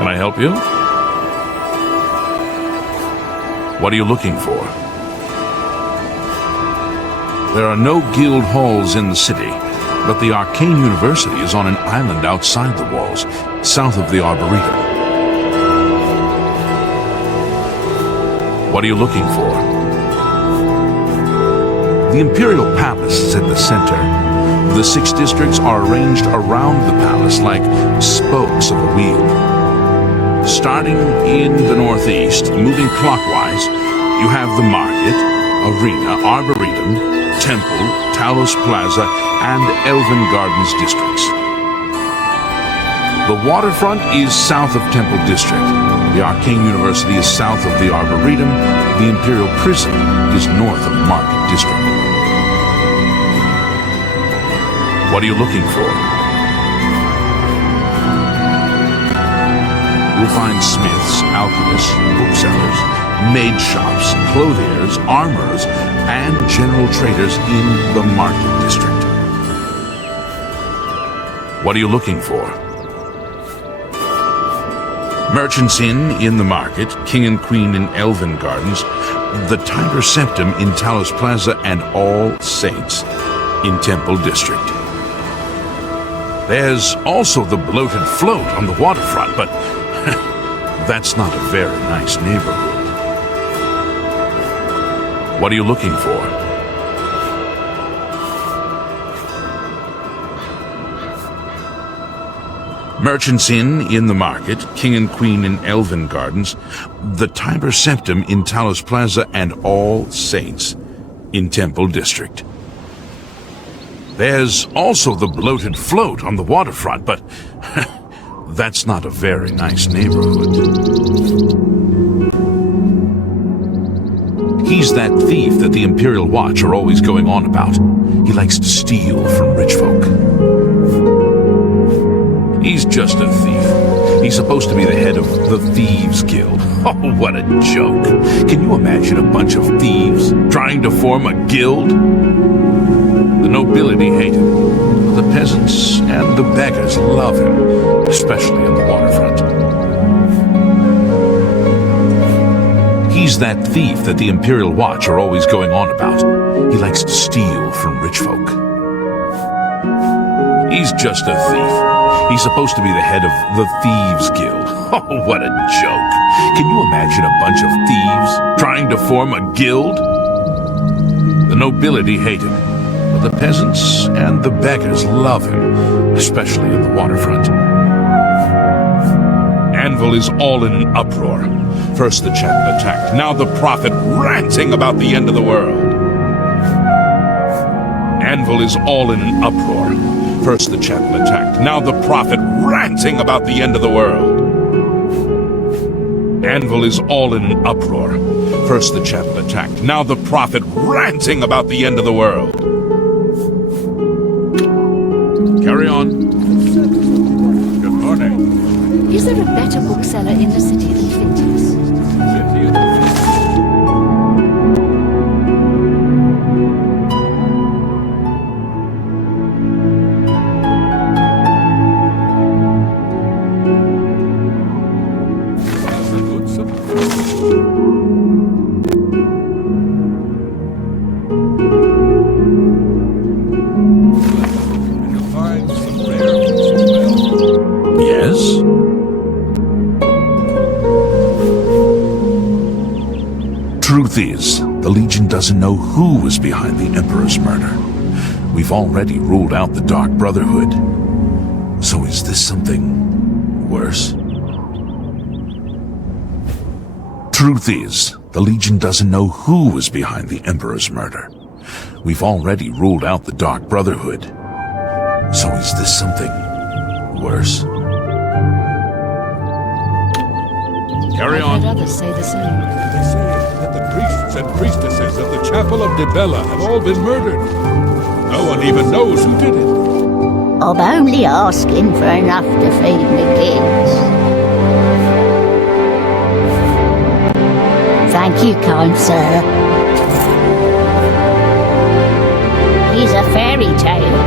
Can I help you? What are you looking for? There are no guild halls in the city, but the Arcane University is on an island outside the walls, south of the Arboretum. What are you looking for? The Imperial Palace is at the center. The 6 districts are arranged around the palace like spokes of a wheel. Starting in the northeast, moving clockwise, you have the Market, Arena, Arboretum, Temple, Talos Plaza, and Elven Gardens districts. The waterfront is south of Temple District. The Arcane University is south of the Arboretum. The Imperial Prison is north of Market District. What are you looking for? You'll find smiths, alchemists, booksellers, maid shops, clothiers, armorers, and general traders in the Market District. What are you looking for? Merchants Inn in the Market, King and Queen in Elven Gardens, the Tiger Septim in Talos Plaza, and All Saints in Temple District. There's also the Bloated Float on the waterfront, but that's not a very nice neighborhood. What are you looking for? Merchants Inn in the Market, King and Queen in Elven Gardens, the Tiber Septim in Talos Plaza, and All Saints in Temple District. There's also the Bloated Float on the waterfront, but that's not a very nice neighborhood. He's that thief that the Imperial Watch are always going on about. He likes to steal from rich folk. He's just a thief. He's supposed to be the head of the Thieves Guild. Oh, what a joke. Can you imagine a bunch of thieves trying to form a guild? The nobility hate him. The peasants and the beggars love him, especially in the waterfront. He's that thief that the Imperial Watch are always going on about. He likes to steal from rich folk. He's just a thief. He's supposed to be the head of the Thieves Guild. Oh, what a joke. Can you imagine a bunch of thieves trying to form a guild? The nobility hate him, but the peasants and the beggars love him, especially in the waterfront. Anvil is all in an uproar. First the chapel attacked, now the prophet ranting about the end of the world. Anvil is all in an uproar. First the chapel attacked, now the prophet ranting about the end of the world. Anvil is all in an uproar. First the chapel attacked, now the prophet ranting about the end of the world. Carry on. Good morning. Is there a better bookseller in the city than Fintis? Truth is, the Legion doesn't know who was behind the Emperor's murder. We've already ruled out the Dark Brotherhood. So is this something worse? Truth is, the Legion doesn't know who was behind the Emperor's murder. We've already ruled out the Dark Brotherhood. So is this something worse? Carry on. I've heard others say the same. They say that the priests and priestesses of the Chapel of Dibella have all been murdered. No one even knows who did it. I'm only asking for enough to feed me kids. Thank you, kind sir. He's a fairy tale.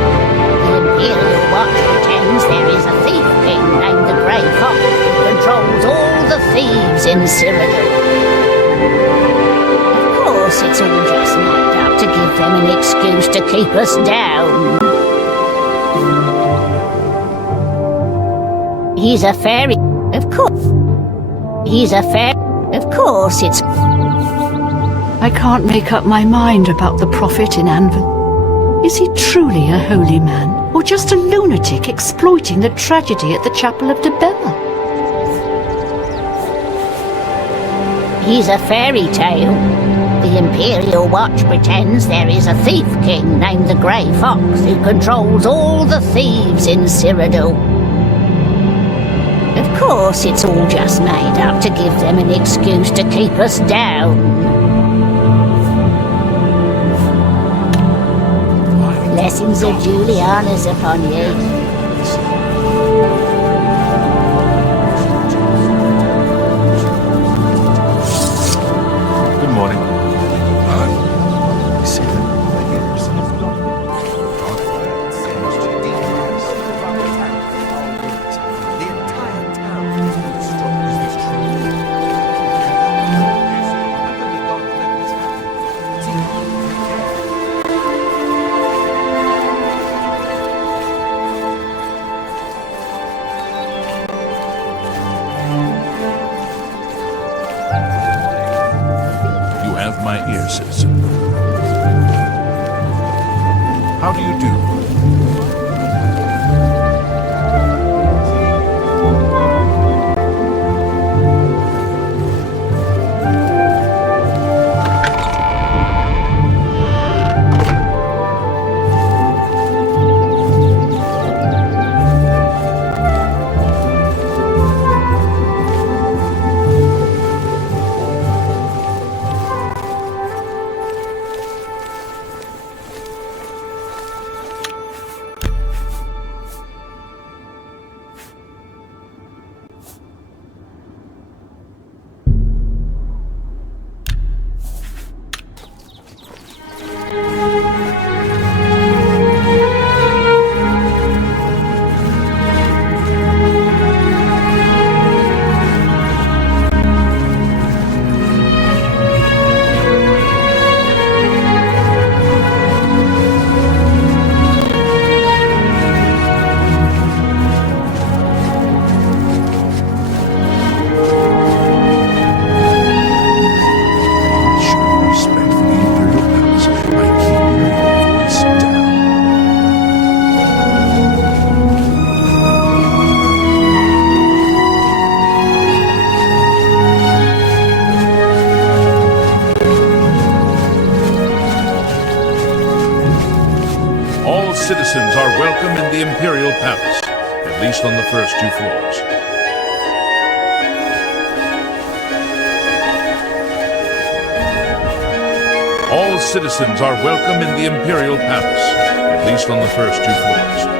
The Imperial Watch pretends there is a thief king named the Grey Fox who controls in Cyrodiil. Of course, it's all just made up to give them an excuse to keep us down. He's a fairy. Of course. He's a fairy. Of course, it's... I can't make up my mind about the prophet in Anvil. Is he truly a holy man, or just a lunatic exploiting the tragedy at the Chapel of Dibella? He's a fairy tale. The Imperial Watch pretends there is a thief king named the Grey Fox who controls all the thieves in Cyrodiil. Of course, it's all just made up to give them an excuse to keep us down. Blessings of Juliana's upon you. Good morning. My ear, citizen. How do you do? Citizens are welcome in the Imperial Palace, at least on the first 2 floors. All citizens are welcome in the Imperial Palace, at least on the first 2 floors.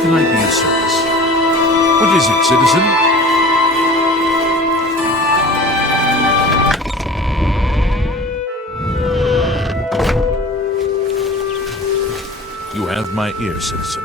can I be of service? What is it, citizen? You have my ear, citizen.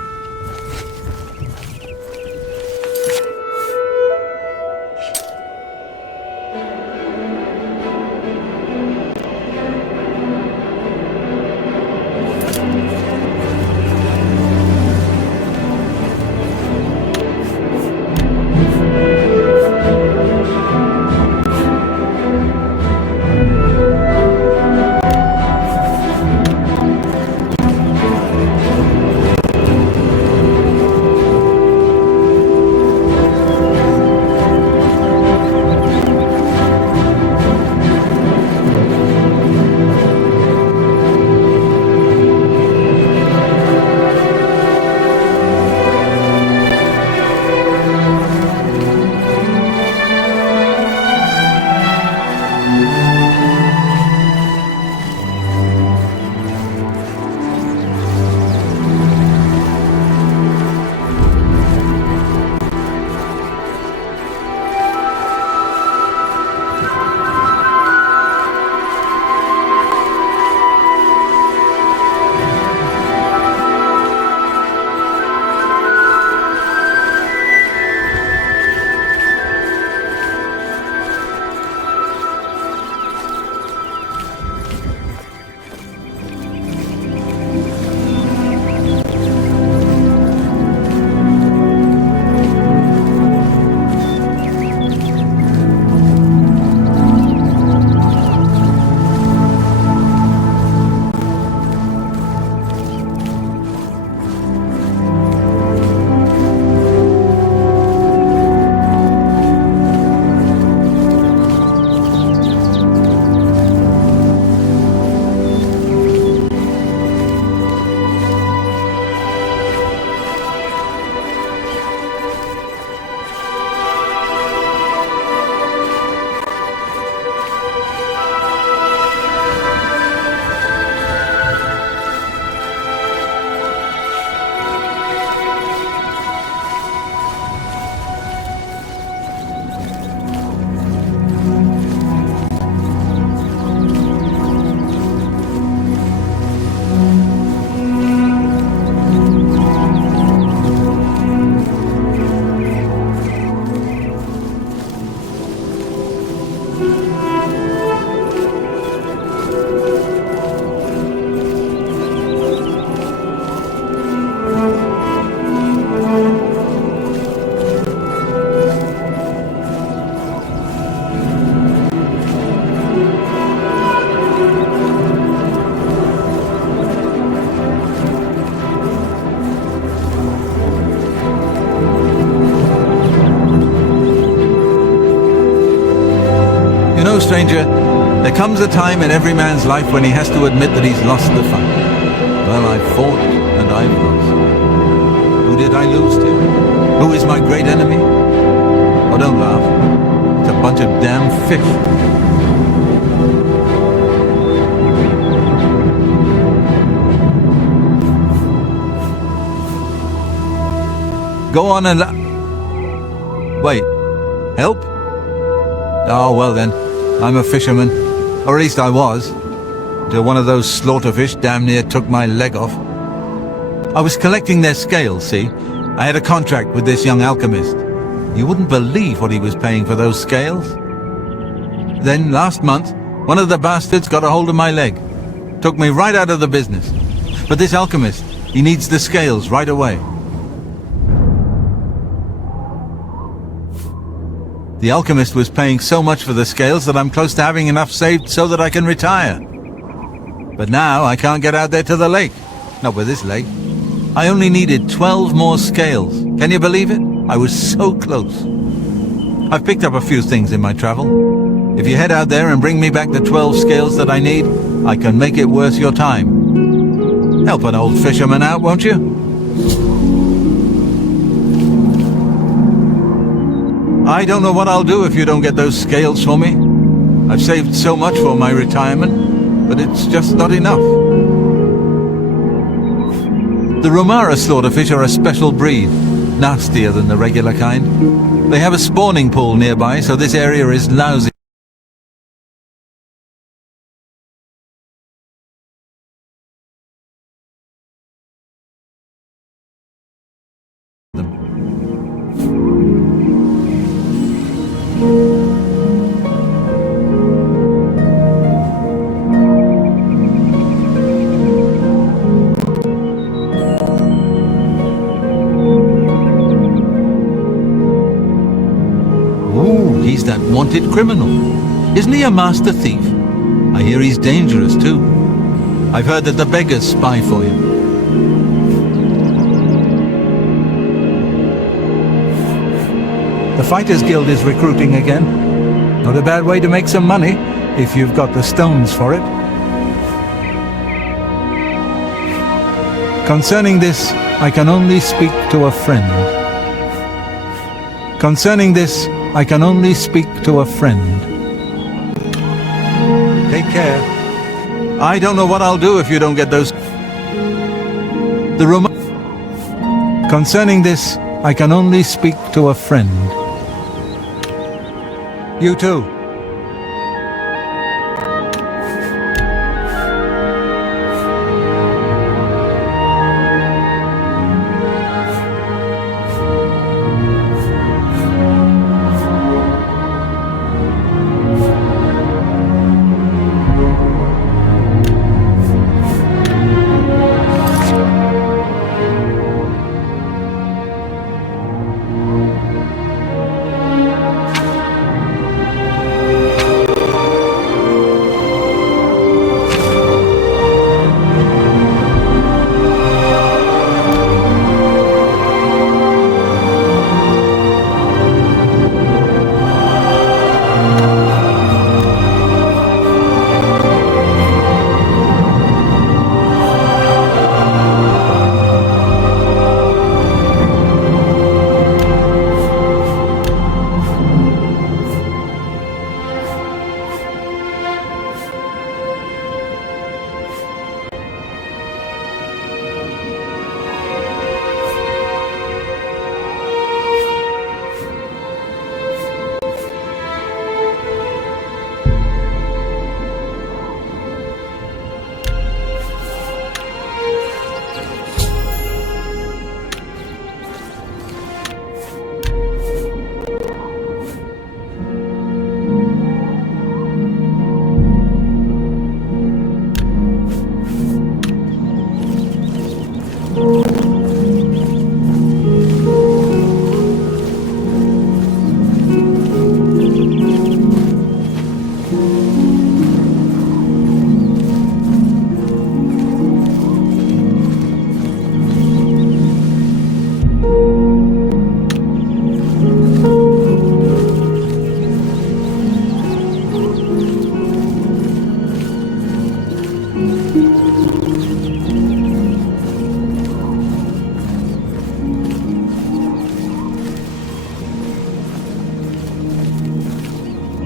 Stranger, there comes a time in every man's life when he has to admit that he's lost the fight. Well, I've fought and I've lost. Who did I lose to? Who is my great enemy? Oh, don't laugh. It's a bunch of damn fish. Go on and... Wait. Help? Oh, well then. I'm a fisherman. Or at least I was. Till one of those slaughterfish damn near took my leg off. I was collecting their scales, see? I had a contract with this young alchemist. You wouldn't believe what he was paying for those scales. Then, last month, one of the bastards got a hold of my leg. Took me right out of the business. But this alchemist, he needs the scales right away. The alchemist was paying so much for the scales that I'm close to having enough saved so that I can retire. But now I can't get out there to the lake. Not with this leg. I only needed 12 more scales. Can you believe it? I was so close. I've picked up a few things in my travel. If you head out there and bring me back the 12 scales that I need, I can make it worth your time. Help an old fisherman out, won't you? I don't know what I'll do if you don't get those scales for me. I've saved so much for my retirement, but it's just not enough. The Romara slaughterfish are a special breed, nastier than the regular kind. They have a spawning pool nearby, so this area is lousy. He's that wanted criminal. Isn't he a master thief? I hear he's dangerous too. I've heard that the beggars spy for you. The Fighters Guild is recruiting again. Not a bad way to make some money, if you've got the stones for it. Concerning this, I can only speak to a friend. Concerning this, I can only speak to a friend. Take care. I don't know what I'll do if you don't get those... Concerning this, I can only speak to a friend. You too.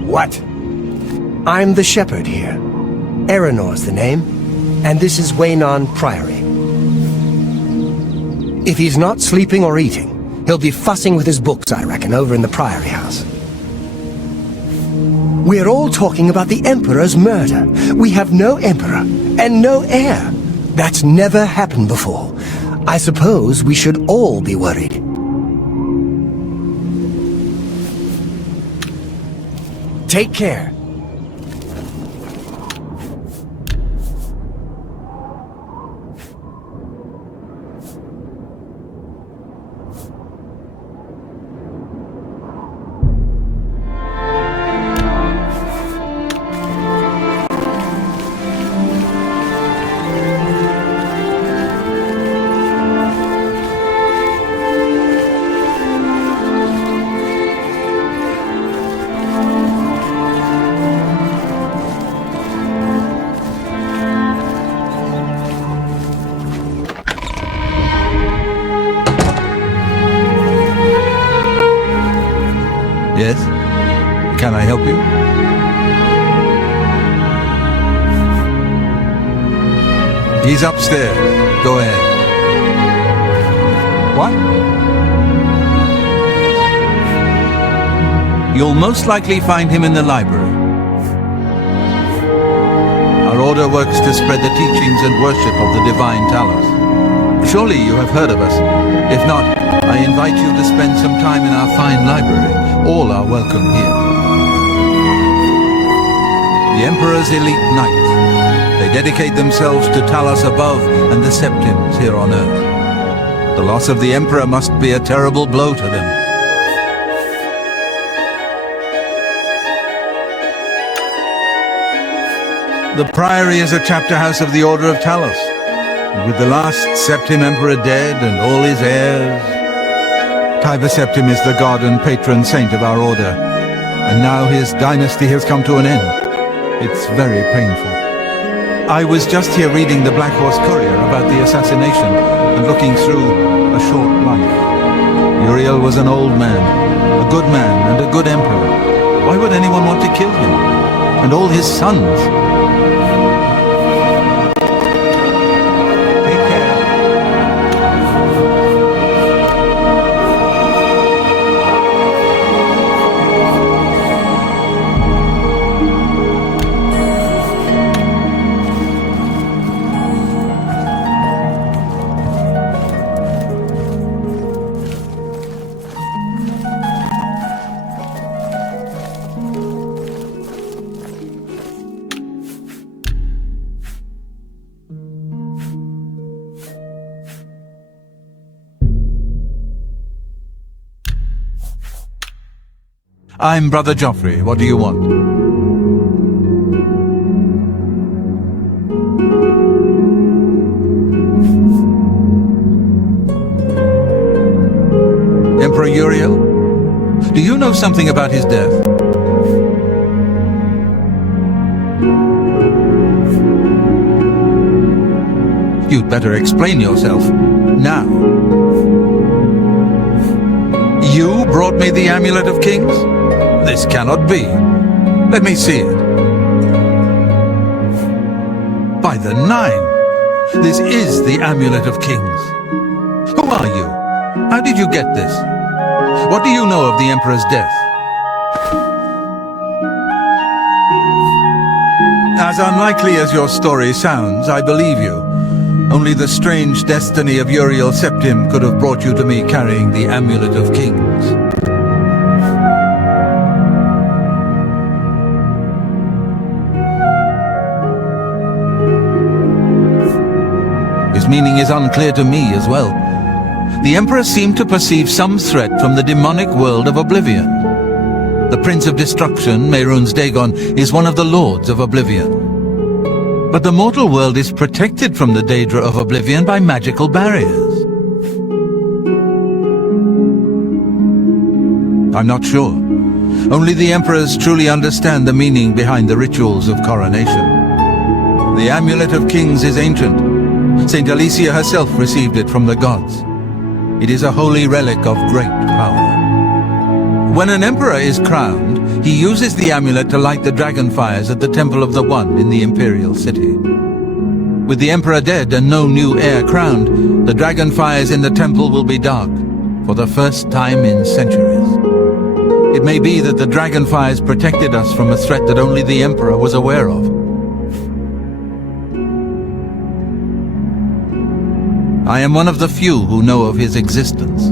What? I'm the shepherd here. Eranor's the name, and this is Waynon Priory. If he's not sleeping or eating, he'll be fussing with his books, I reckon, over in the Priory house. We're all talking about the Emperor's murder. We have no Emperor, and no heir. That's never happened before. I suppose we should all be worried. Take care. Yes? Can I help you? He's upstairs. Go ahead. What? You'll most likely find him in the library. Our order works to spread the teachings and worship of the divine Talos. Surely you have heard of us. If not, I invite you to spend some time in our fine library. All are welcome here. The Emperor's elite knights. They dedicate themselves to Talos above and the Septims here on Earth. The loss of the Emperor must be a terrible blow to them. The Priory is a chapter house of the Order of Talos. With the last Septim Emperor dead and all his heirs, Tiber Septim is the god and patron saint of our order, and now his dynasty has come to an end. It's very painful. I was just here reading the Black Horse Courier about the assassination and looking through a short life. Uriel was an old man, a good man and a good emperor. Why would anyone want to kill him? And all his sons? I'm Brother Jauffre. What do you want? Emperor Uriel? Do you know something about his death? You'd better explain yourself. Now. You brought me the Amulet of Kings? This cannot be. Let me see it. By the Nine! This is the Amulet of Kings. Who are you? How did you get this? What do you know of the Emperor's death? As unlikely as your story sounds, I believe you. Only the strange destiny of Uriel Septim could have brought you to me carrying the Amulet of Kings. His meaning is unclear to me as well. The Emperor seemed to perceive some threat from the demonic world of Oblivion. The Prince of Destruction, Mehrunes Dagon, is one of the Lords of Oblivion. But the mortal world is protected from the Daedra of Oblivion by magical barriers. I'm not sure. Only the Emperors truly understand the meaning behind the rituals of coronation. The Amulet of Kings is ancient. Saint Alicia herself received it from the gods. It is a holy relic of great power. When an emperor is crowned, he uses the amulet to light the dragon fires at the Temple of the One in the imperial city. With the emperor dead and no new heir crowned, the dragon fires in the temple will be dark for the first time in centuries. It may be that the dragon fires protected us from a threat that only the emperor was aware of. I am one of the few who know of his existence.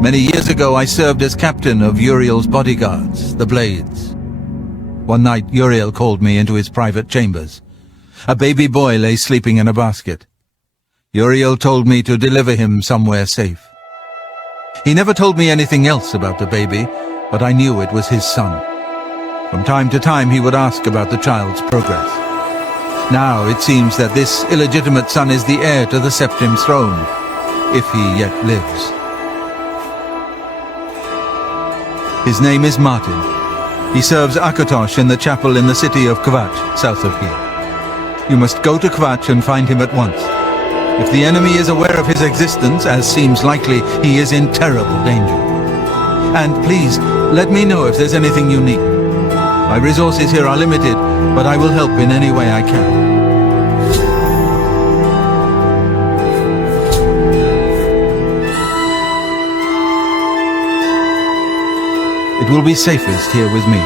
Many years ago I served as captain of Uriel's bodyguards, the Blades. One night Uriel called me into his private chambers. A baby boy lay sleeping in a basket. Uriel told me to deliver him somewhere safe. He never told me anything else about the baby, but I knew it was his son. From time to time he would ask about the child's progress. Now it seems that this illegitimate son is the heir to the Septim throne, if he yet lives. His name is Martin. He serves Akatosh in the chapel in the city of Kvatch, south of here. You must go to Kvatch and find him at once. If the enemy is aware of his existence, as seems likely, he is in terrible danger. And please, let me know if there's anything you need. My resources here are limited, but I will help in any way I can. It will be safest here with me.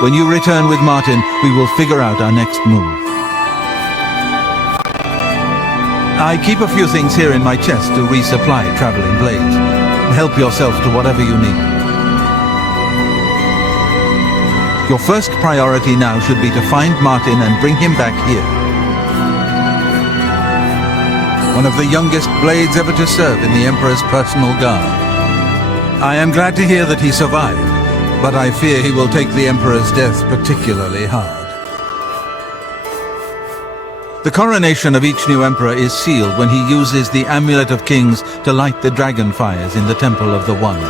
When you return with Martin, we will figure out our next move. I keep a few things here in my chest to resupply traveling blades. Help yourself to whatever you need. Your first priority now should be to find Martin and bring him back here. One of the youngest blades ever to serve in the Emperor's personal guard. I am glad to hear that he survived, but I fear he will take the Emperor's death particularly hard. The coronation of each new Emperor is sealed when he uses the Amulet of Kings to light the dragon fires in the Temple of the One.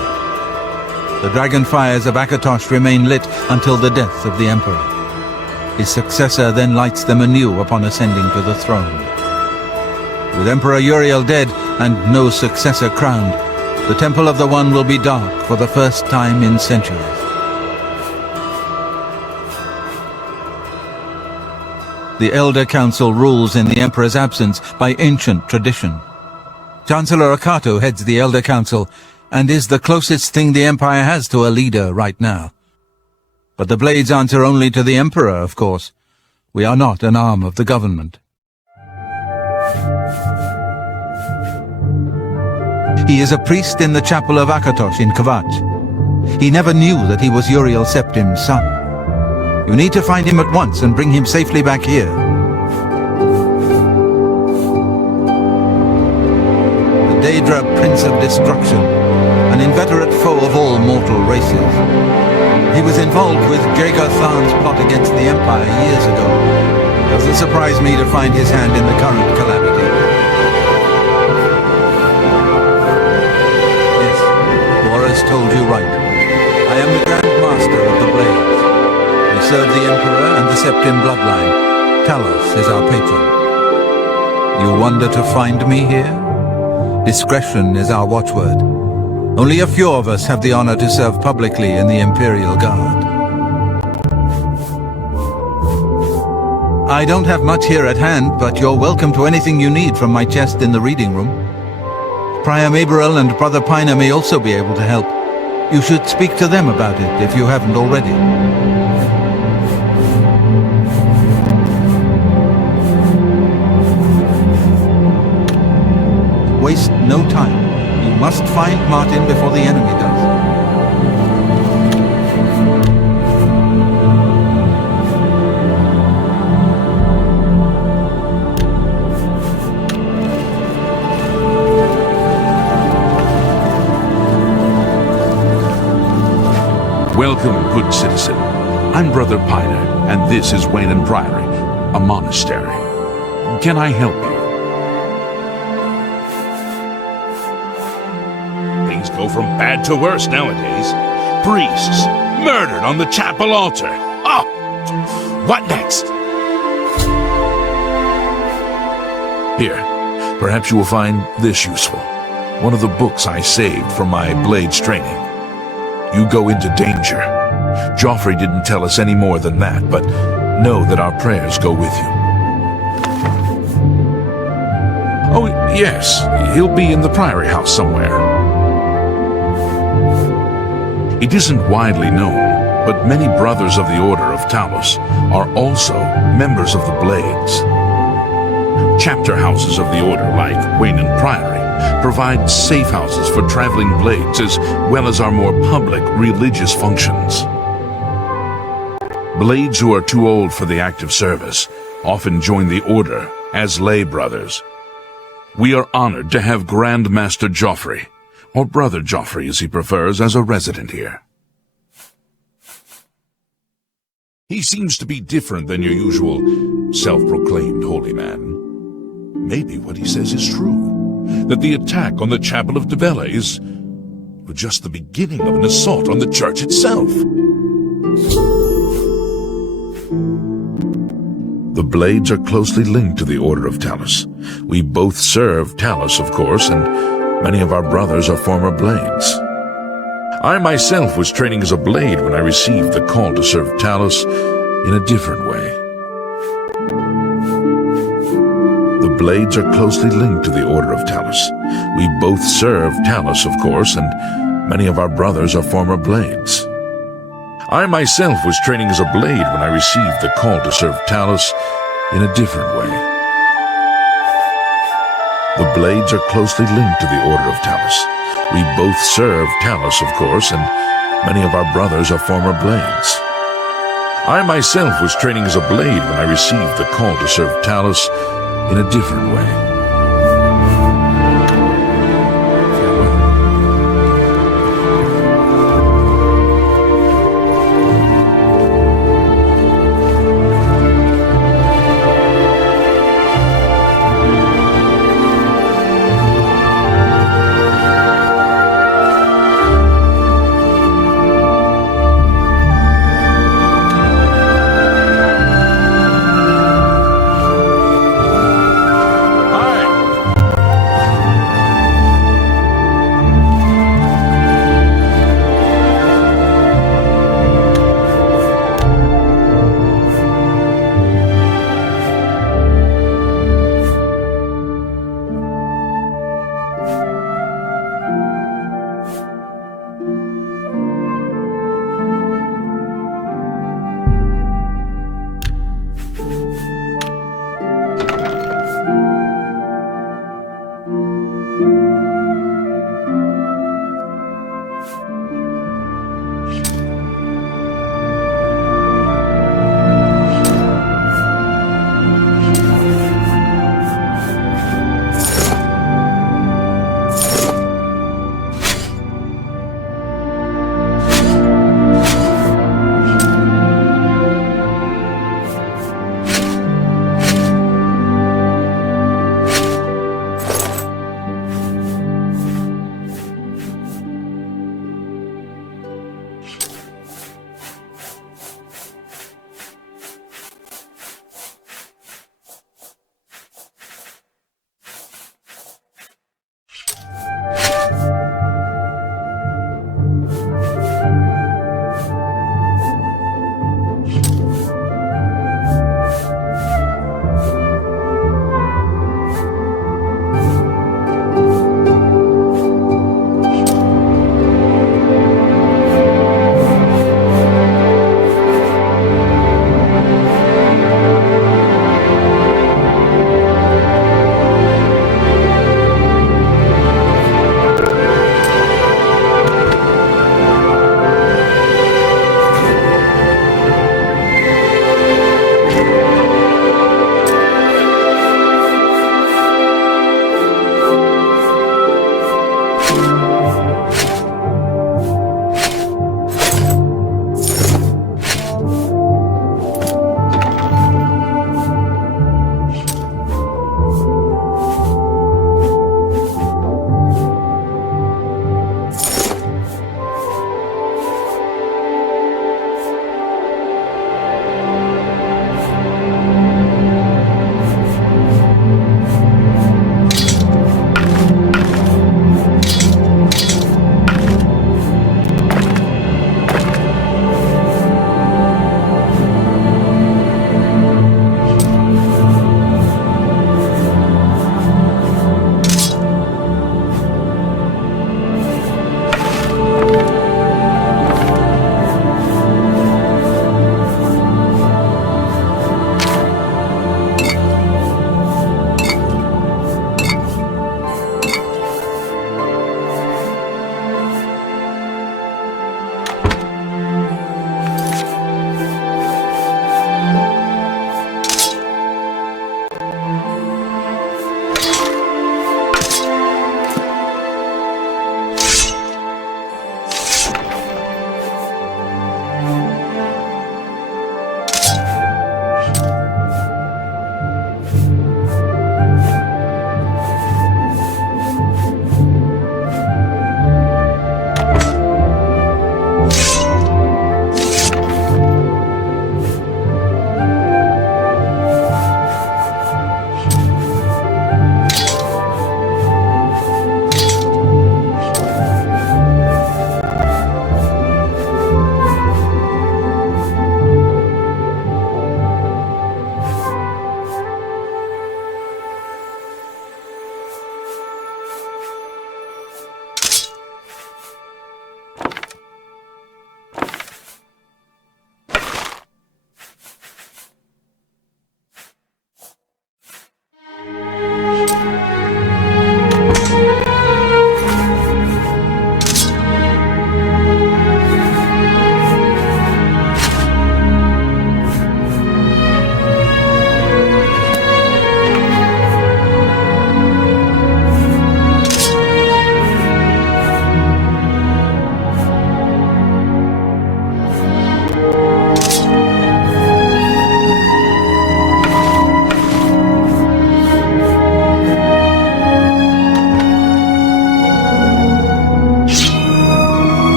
The dragon fires of Akatosh remain lit until the death of the Emperor. His successor then lights them anew upon ascending to the throne. With Emperor Uriel dead and no successor crowned, the Temple of the One will be dark for the first time in centuries. The Elder Council rules in the Emperor's absence by ancient tradition. Chancellor Akato heads the Elder Council and is the closest thing the Empire has to a leader right now. But the Blades answer only to the Emperor, of course. We are not an arm of the government. He is a priest in the chapel of Akatosh in Kvatch. He never knew that he was Uriel Septim's son. You need to find him at once and bring him safely back here. The Daedra, Prince of Destruction, an inveterate foe of all mortal races. He was involved with Jagar Tharn's plot against the Empire years ago. Doesn't surprise me to find his hand in the current calamity. Yes, Boris told you right. I am the Grand Master of the Blades. We serve the Emperor and the Septim bloodline. Talos is our patron. You wonder to find me here? Discretion is our watchword. Only a few of us have the honor to serve publicly in the Imperial Guard. I don't have much here at hand, but you're welcome to anything you need from my chest in the reading room. Prior Maberel and Brother Piner may also be able to help. You should speak to them about it if you haven't already. Waste no time. You must find Martin before the enemy does. Welcome, good citizen. I'm Brother Piner, and this is Wayland Priory, a monastery. Can I help you? Things go from bad to worse nowadays. Priests murdered on the chapel altar. Oh, what next? Here, perhaps you will find this useful. One of the books I saved from my blades training. You go into danger. Jauffre didn't tell us any more than that, but know that our prayers go with you. Oh, yes, he'll be in the Priory House somewhere. It isn't widely known, but many brothers of the Order of Talos are also members of the Blades. Chapter houses of the Order, like Wayland Priory, provide safe houses for traveling blades as well as our more public religious functions. Blades who are too old for the active service often join the Order as lay brothers. We are honored to have Grand Master Jauffre, or Brother Jauffre as he prefers, as a resident here. He seems to be different than your usual self-proclaimed holy man. Maybe what he says is true, that the attack on the Chapel of Dibella is just the beginning of an assault on the church itself. The Blades are closely linked to the Order of Talos. We both serve Talos, of course, and many of our brothers are former Blades. I myself was training as a Blade when I received the call to serve Talos in a different way. The Blades are closely linked to the Order of Talos. We both serve Talos, of course, and many of our brothers are former Blades. I myself was training as a blade when I received the call to serve Talos in a different way. The blades are closely linked to the Order of Talos. We both serve Talos, of course, and many of our brothers are former blades. I myself was training as a blade when I received the call to serve Talos in a different way.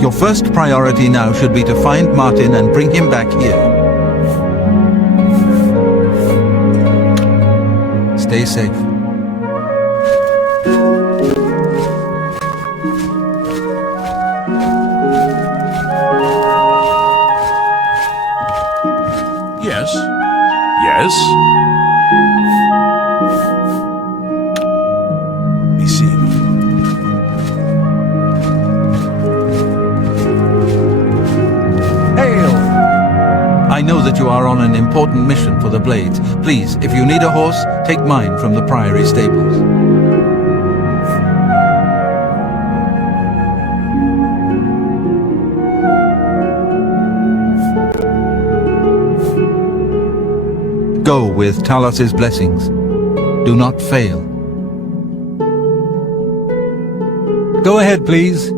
Your first priority now should be to find Martin and bring him back here. Stay safe. Yes. Yes? Be seeing you. Hail! I know that you are on an important mission for the Blades. Please, if you need a horse, take mine from the Priory stables. Go with Talos's blessings. Do not fail. Go ahead, please.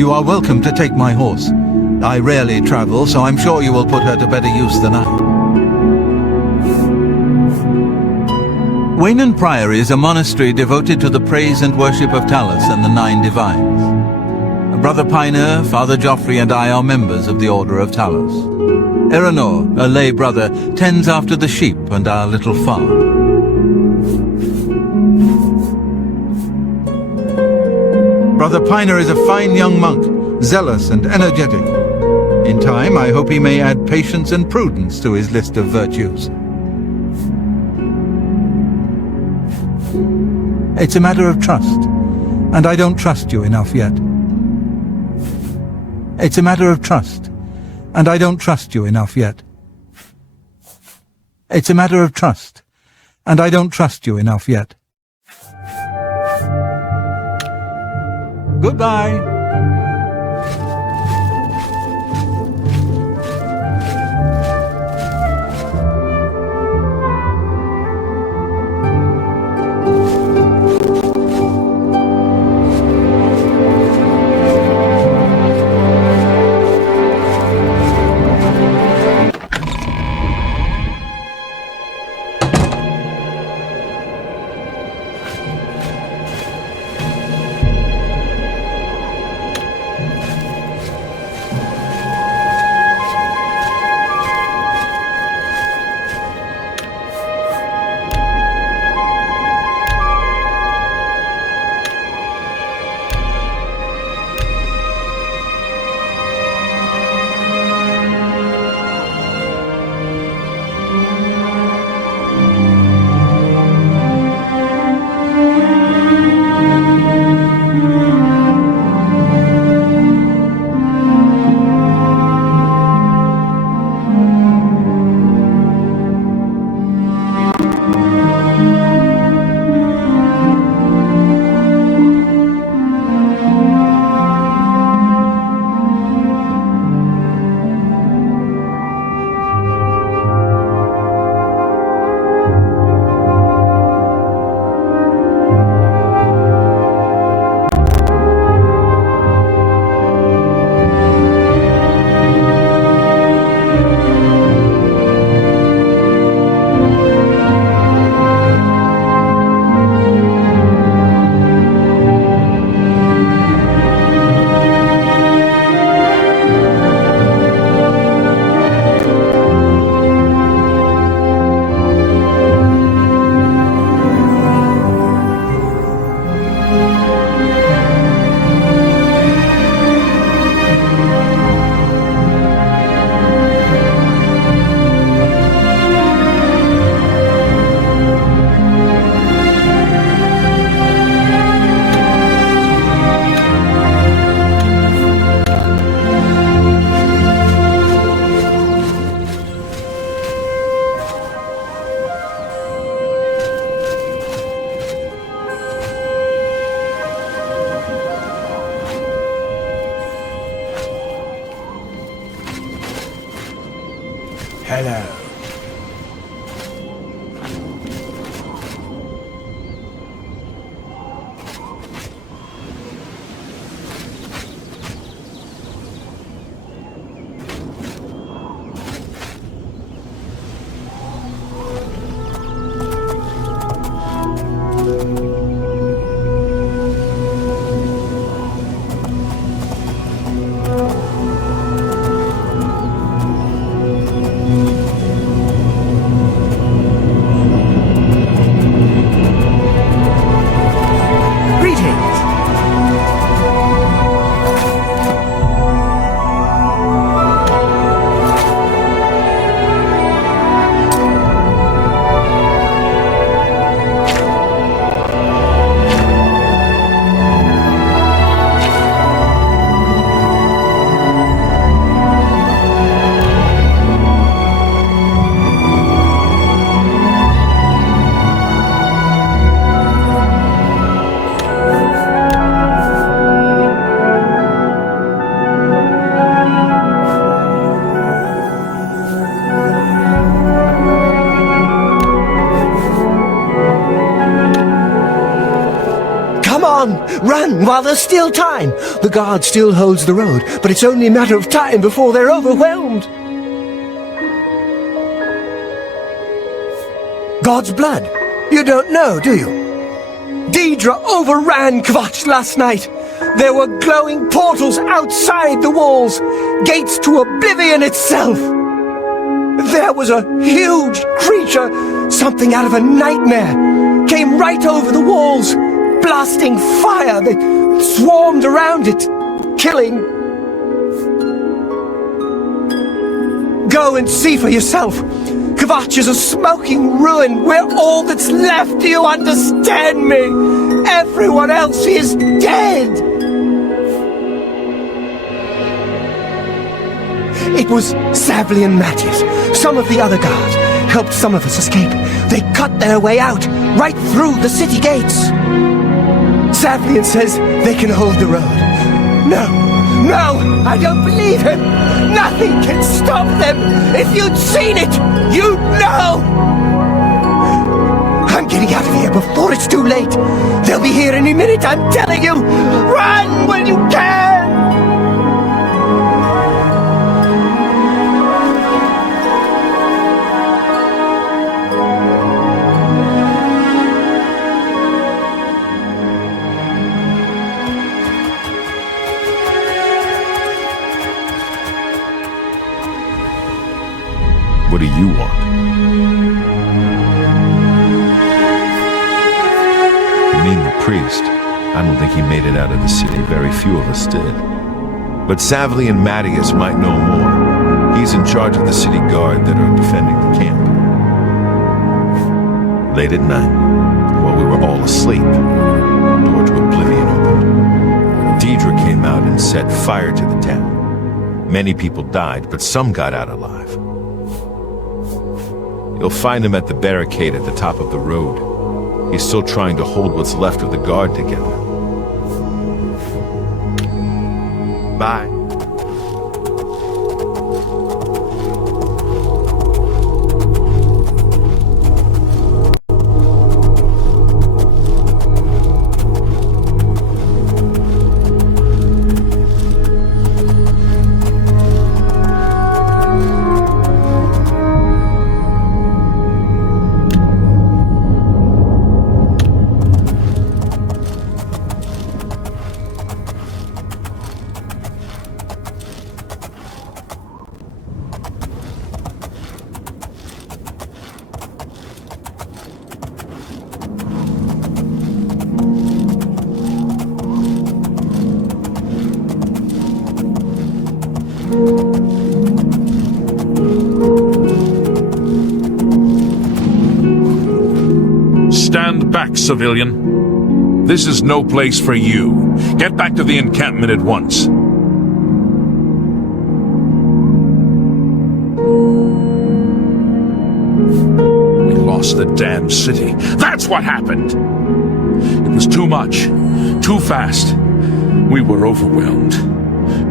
You are welcome to take my horse. I rarely travel, so I'm sure you will put her to better use than I. Waynon Priory is a monastery devoted to the praise and worship of Talos and the Nine Divines. Brother Piner, Father Jauffre, and I are members of the Order of Talos. Eranor, a lay brother, tends after the sheep and our little farm. Brother Piner is a fine young monk, zealous and energetic. In time, I hope he may add patience and prudence to his list of virtues. It's a matter of trust, and I don't trust you enough yet. It's a matter of trust, and I don't trust you enough yet. It's a matter of trust, and I don't trust you enough yet. Goodbye. Hello. Run while there's still time! The guard still holds the road, but it's only a matter of time before they're overwhelmed. God's blood? You don't know, do you? Deidre overran Kvatch last night. There were glowing portals outside the walls, gates to Oblivion itself. There was a huge creature, something out of a nightmare, came right over the walls, blasting fire that swarmed around it, killing. Go and see for yourself. Kvatch is a smoking ruin. We're all that's left. Do you understand me? Everyone else is dead. It was Savli and Matthias. Some of the other guards helped some of us escape. They cut their way out, right through the city gates. Savlian says they can hold the road. No, I don't believe him. Nothing can stop them. If you'd seen it, you'd know. I'm getting out of here before it's too late. They'll be here any minute, I'm telling you. Run when you can. What do you want? You mean the priest? I don't think he made it out of the city. Very few of us did. But Savli and Matthias might know more. He's in charge of the city guard that are defending the camp. Late at night, while we were all asleep, the door to Oblivion opened. Deidre came out and set fire to the town. Many people died, but some got out alive. You'll find him at the barricade at the top of the road. He's still trying to hold what's left of the guard together. Bye. Stand back, civilian. This is no place for you. Get back to the encampment at once. We lost the damn city. That's what happened! It was too much. Too fast. We were overwhelmed.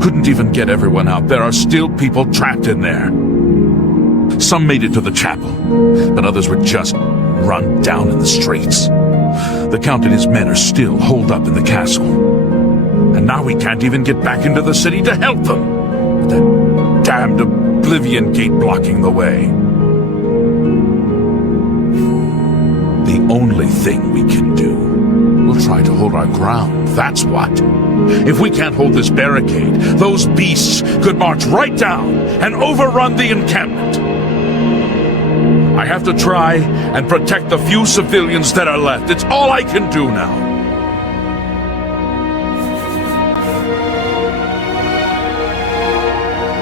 Couldn't even get everyone out. There are still people trapped in there. Some made it to the chapel, but others were just run down in the streets. The Count and his men are still holed up in the castle. And now we can't even get back into the city to help them, with that damned Oblivion gate blocking the way. The only thing we can do, we'll try to hold our ground, that's what. If we can't hold this barricade, those beasts could march right down and overrun the encampment. I have to try and protect the few civilians that are left. It's all I can do now.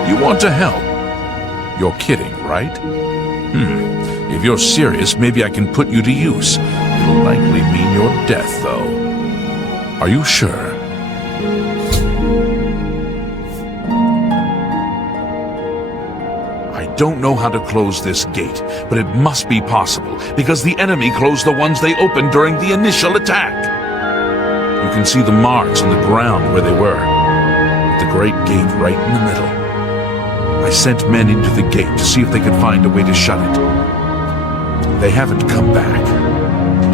You want to help? You're kidding, right? If you're serious, maybe I can put you to use. It'll likely mean your death, though. Are you sure? I don't know how to close this gate, but it must be possible, because the enemy closed the ones they opened during the initial attack. You can see the marks on the ground where they were, with the great gate right in the middle. I sent men into the gate to see if they could find a way to shut it. They haven't come back.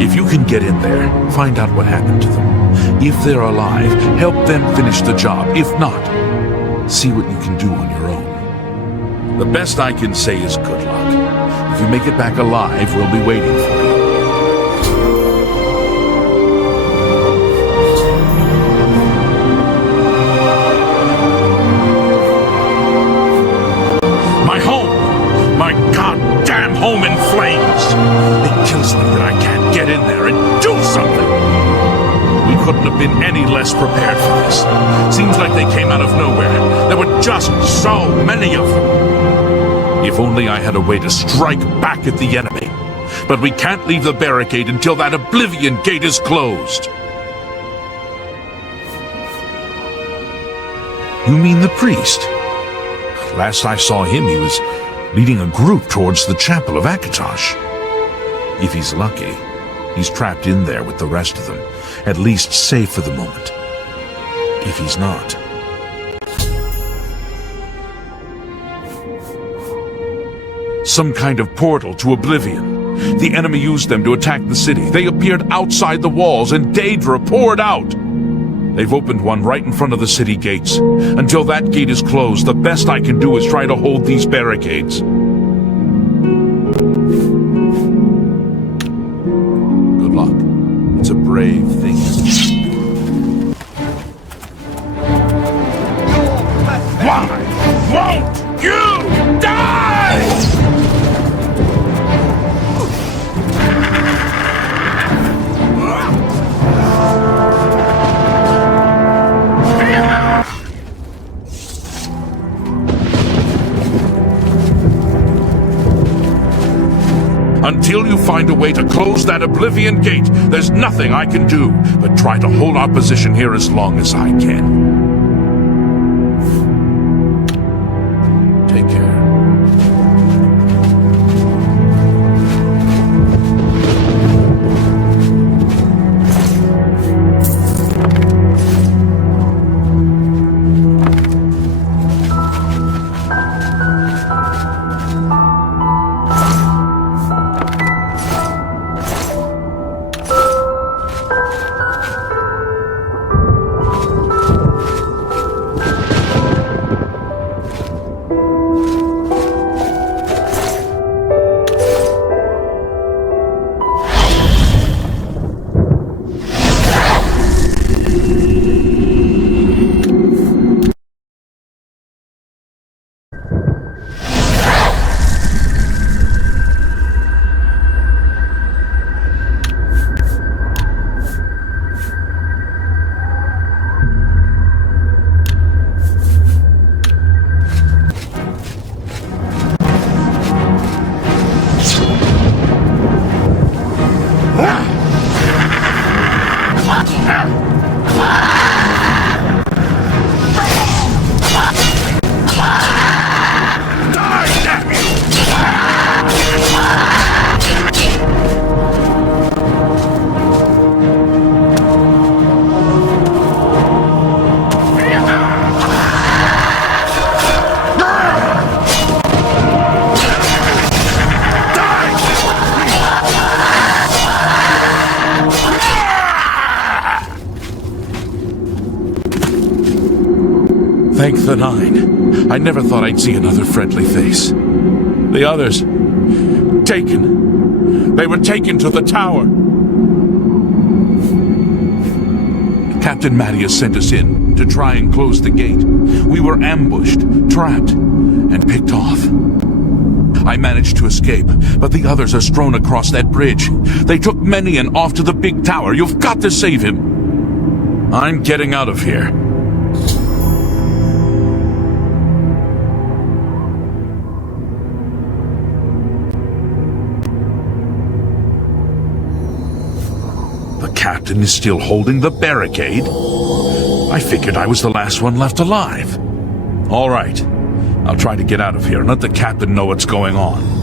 If you can get in there, find out what happened to them. If they're alive, help them finish the job. If not, see what you can do on your own. The best I can say is good luck. If you make it back alive, we'll be waiting for you. My home! My goddamn home in flames! It kills me that I can't get in there and do something! We couldn't have been any less prepared for this. Seems like they came out of nowhere. There were just so many of them. If only I had a way to strike back at the enemy. But we can't leave the barricade until that Oblivion gate is closed. You mean the priest? Last I saw him, he was leading a group towards the chapel of Akatosh. If he's lucky, he's trapped in there with the rest of them, at least safe for the moment. If he's not... some kind of portal to Oblivion. The enemy used them to attack the city. They appeared outside the walls, and Daedra poured out. They've opened one right in front of the city gates. Until that gate is closed, the best I can do is try to hold these barricades. Good luck. It's a brave thing. Why won't you die? Until you find a way to close that Oblivion gate, there's nothing I can do but try to hold our position here as long as I can. Take care. Thank the Nine. I never thought I'd see another friendly face. The others... taken. They were taken to the tower. Captain Mattias sent us in to try and close the gate. We were ambushed, trapped, and picked off. I managed to escape, but the others are strewn across that bridge. They took Menion off to the big tower. You've got to save him. I'm getting out of here. The captain is still holding the barricade. I figured I was the last one left alive. All right. I'll try to get out of here and let the captain know what's going on.